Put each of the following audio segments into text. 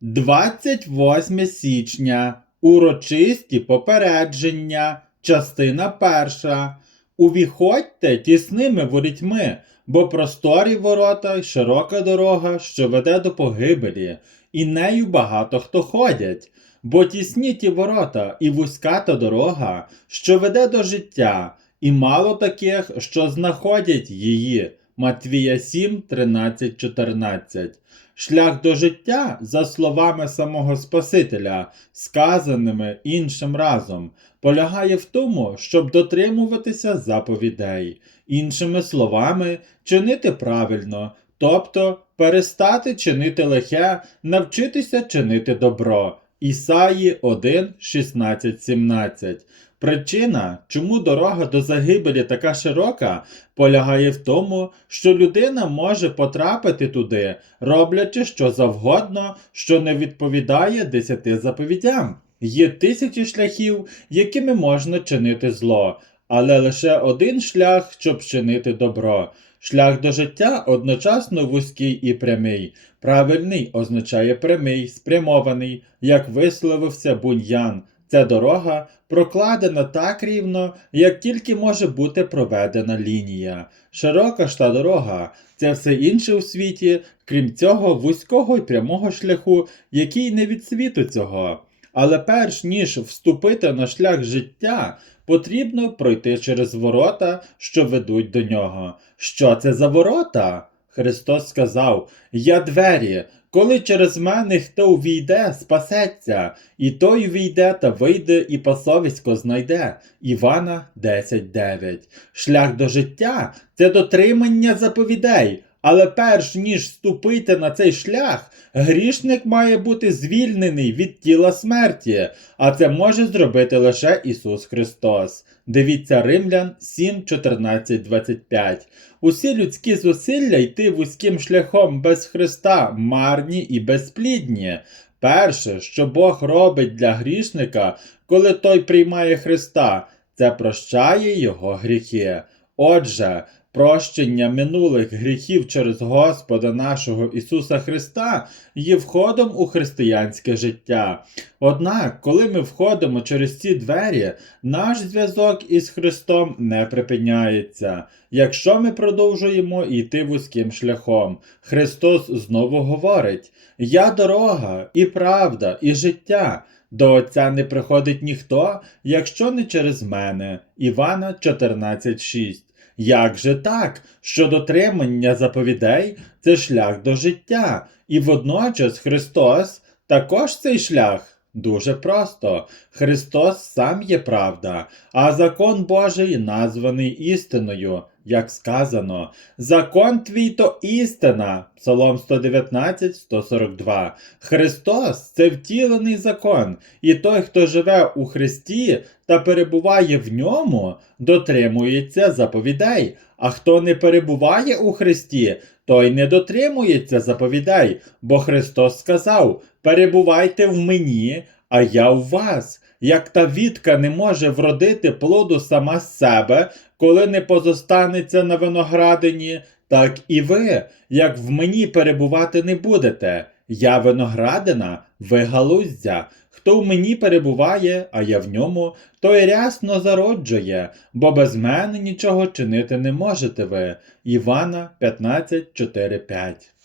28 січня. Урочисті попередження. Частина перша. Увіходьте тісними ворітьми, бо просторі ворота й широка дорога, що веде до погибелі, і нею багато хто ходять. Бо тісні ті ворота і вузька та дорога, що веде до життя, і мало таких, що знаходять її. Матвія 7, 13, 14. Шлях до життя, за словами самого Спасителя, сказаними іншим разом, полягає в тому, щоб дотримуватися заповідей, іншими словами, чинити правильно, тобто перестати чинити лихе, навчитися чинити добро. Ісаї 1, 16, 17. Причина, чому дорога до загибелі така широка, полягає в тому, що людина може потрапити туди, роблячи що завгодно, що не відповідає десяти заповідям. Є тисячі шляхів, якими можна чинити зло, але лише один шлях, щоб чинити добро. Шлях до життя одночасно вузький і прямий. Правильний означає прямий, спрямований, як висловився буньян. Ця дорога прокладена так рівно, як тільки може бути проведена лінія. Широка ж та дорога це все інше у світі, крім цього вузького й прямого шляху, який не від світу цього. Але перш ніж вступити на шлях життя, потрібно пройти через ворота, що ведуть до нього. Що це за ворота? Христос сказав: Я двері. Коли через мене хто увійде, спасеться, і той увійде та вийде і пасовисько знайде. Івана 10.9. Шлях до життя це дотримання заповідей. Але перш ніж вступити на цей шлях, грішник має бути звільнений від тіла смерті, а це може зробити лише Ісус Христос. Дивіться Римлян 7, 14, 25. Усі людські зусилля йти вузьким шляхом без Христа марні і безплідні. Перше, що Бог робить для грішника, коли той приймає Христа, це прощає його гріхи. Отже, прощення минулих гріхів через Господа нашого Ісуса Христа є входом у християнське життя. Однак, коли ми входимо через ці двері, наш зв'язок із Христом не припиняється. Якщо ми продовжуємо йти вузьким шляхом, Христос знову говорить: Я дорога, і правда, і життя. До Отця не приходить ніхто, якщо не через мене. Івана 14.6. Як же так, що дотримання заповідей це шлях до життя, і водночас Христос також цей шлях? Дуже просто. Христос сам є правда, а закон Божий названий істиною, як сказано. Закон твій то істина. Псалом 119, 142. Христос це втілений закон, і той, хто живе у Христі та перебуває в ньому, дотримується заповідей. А хто не перебуває у Христі, той не дотримується заповідей, бо Христос сказав: перебувайте в мені, а я в вас. Як та вітка не може вродити плоду сама з себе, коли не позостанеться на виноградині, так і ви, як в мені перебувати не будете. Я виноградина, ви галуздя. Хто в мені перебуває, а я в ньому, той рясно зароджує, бо без мене нічого чинити не можете ви. Івана 15, 4, 5.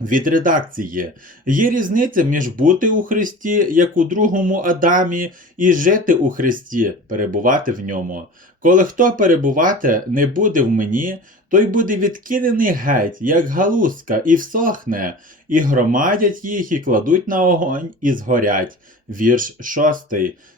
Від редакції є різниця між бути у Христі, як у другому Адамі, і жити у Христі, перебувати в ньому. Коли хто перебувати не буде в мені, той буде відкинений геть, як галузка, і всохне, і громадять їх, і кладуть на огонь, і згорять. Вірш 6.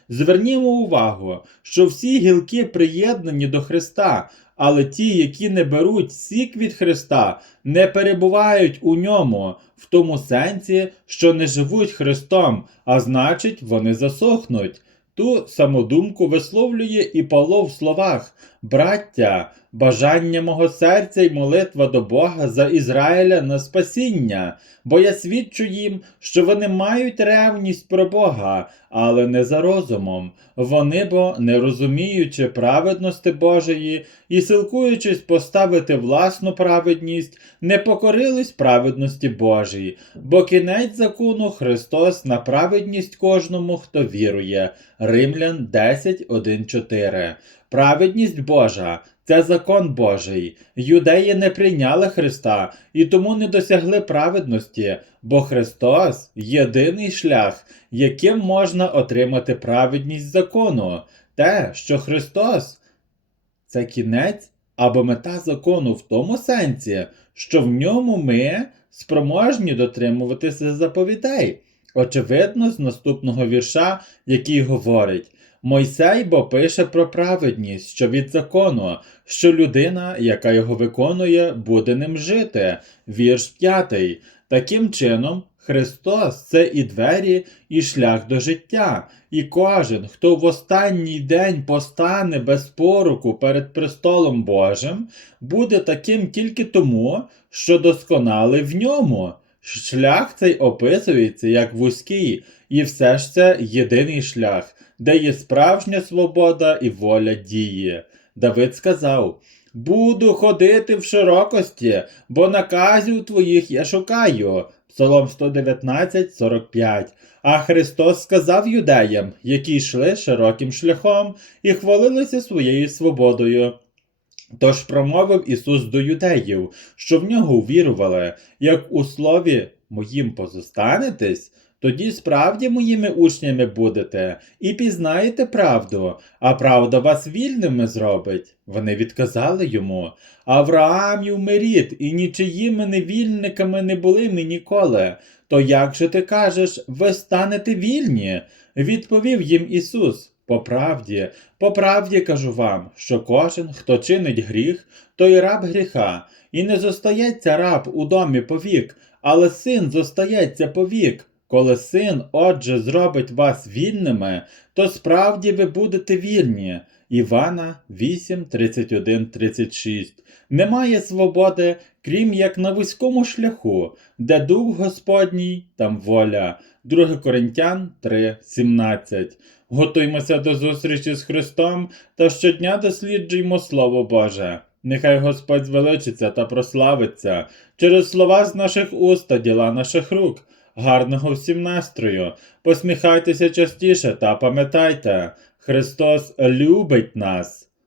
Звернімо увагу, що всі гілки приєднані до Христа, але ті, які не беруть сік від Христа, не перебувають у ньому, в тому сенсі, що не живуть Христом, а значить, вони засохнуть. Ту самодумку висловлює і Павло в словах Браття, бажання мого серця й молитва до Бога за Ізраїля на спасіння, бо я свідчу їм, що вони мають ревність про Бога, але не за розумом. Вони бо, не розуміючи праведності Божої і силкуючись поставити власну праведність, не покорились праведності Божій, бо кінець закону Христос на праведність кожному, хто вірує. Римлян 10, 1, 4. Праведність Божа це закон Божий. Юдеї не прийняли Христа і тому не досягли праведності, бо Христос єдиний шлях, яким можна отримати праведність закону. Те, що Христос це кінець або мета закону в тому сенсі, що в ньому ми спроможні дотримуватися заповідей. Очевидно, з наступного вірша, який говорить. Мойсей бо пише про праведність, що від закону, що людина, яка його виконує, буде ним жити. Вірш 5. Таким чином, Христос це і двері, і шлях до життя. І кожен, хто в останній день постане без поруку перед престолом Божим, буде таким тільки тому, що досконалий в ньому. Шлях цей описується як вузький, і все ж це єдиний шлях, де є справжня свобода і воля дії. Давид сказав: Буду ходити в широкості, бо наказів твоїх я шукаю. Псалом 119, 45. А Христос сказав юдеям, які йшли широким шляхом і хвалилися своєю свободою. Тож промовив Ісус до юдеїв, що в нього увірували, як у слові моїм позостанетесь, тоді справді моїми учнями будете і пізнаєте правду, а правда вас вільними зробить. Вони відказали йому Авраамів ми рід, і нічиїми невільниками не були ми ніколи. То як же ти кажеш, ви станете вільні? Відповів їм Ісус. По правді, по правді кажу вам, що кожен, хто чинить гріх, той раб гріха, і не зостається раб у домі повік, але син зостається повік. Коли син, отже, зробить вас вільними, то справді ви будете вільні. Івана 8, 31, 36. Немає свободи, крім як на вузькому шляху, де дух Господній, там воля. 2 Коринтян 3, 17. Готуймося до зустрічі з Христом та щодня досліджуємо Слово Боже. Нехай Господь звеличиться та прославиться через слова з наших уст та діла наших рук. Гарного всім настрою! Посміхайтеся частіше та пам'ятайте, Христос любить нас.